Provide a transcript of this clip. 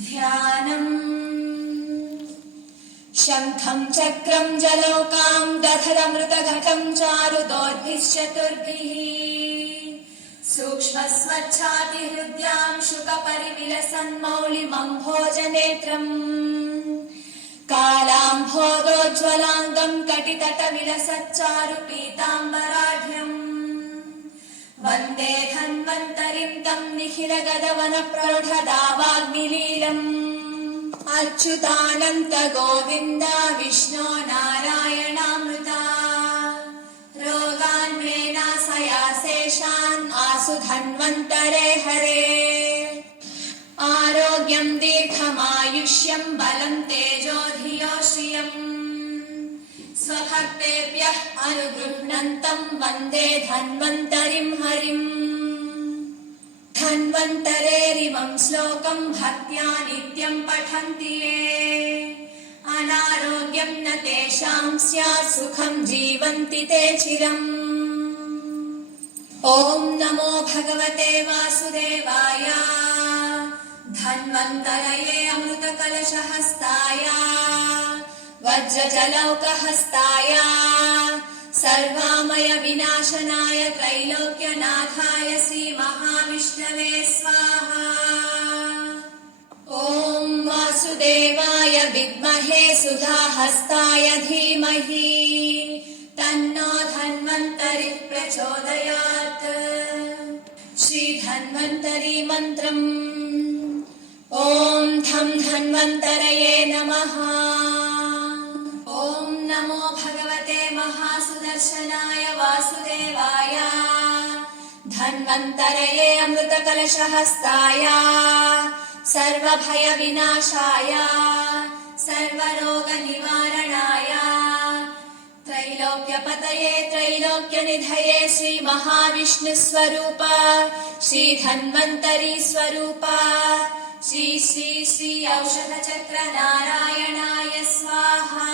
ध्यानम् शङ्खं चक्रं जलौकां दधरमृतघटं चारुदोर्भिश्चतुर्भिः सूक्ष्मस्वच्छातिहृद्यां शुकपरिविलसन्मौलिमम्भोजनेत्रम् कालाम्भोदोज्ज्वलाङ्गं कटितटविलसच्चारुपीताम्बराढ्यम् वन्दे धन्वन्तरिं तं निखिलगदवनप्रौढदावाग्निलीलम् अच्युतानन्त गोविन्द विष्णो नारायणामृता रोगान् मे नाशयाशेषान् आसु धन्वन्तरे हरे आरोग्यं दीर्घमायुष्यं बलं तेजो धियो श्रियम् स्वभक्तेभ्यः अनुगृह्णन्तं वन्दे धन्वन्तरिं हरिम् धन्वन्तरेरिमं श्लोकं भक्त्या नित्यं पठन्ति ये अनारोग्यं न तेषां स्यात् सुखं जीवन्ति ते चिरम्। ॐ नमो भगवते वासुदेवाय धन्वन्तरये अमृतकलशहस्ताय वज्रजलौकहस्ताय सर्वामय विनाशनाय त्रैलोक्यनाथाय श्रीमहाविष्णवे स्वाहा। ॐ वासुदेवाय विद्महे सुधाहस्ताय धीमहि तन्नो धन्वन्तरिः प्रचोदयात्। श्रीधन्वन्तरी मन्त्रम्। ॐ धं धन्वन्तरये नमः। ॐ नमो भगवते महासुदर्शनाय वासुदेवाय धन्वन्तरये अमृतकलशहस्ताय सर्वभयविनाशाय सर्वरोगनिवारणाय त्रैलोक्यपतये त्रैलोक्यनिधये श्रीमहाविष्णुस्वरूप श्रीधन्वन्तरी स्वरूप श्री श्री श्री औषधचक्र नारायणाय स्वाहा।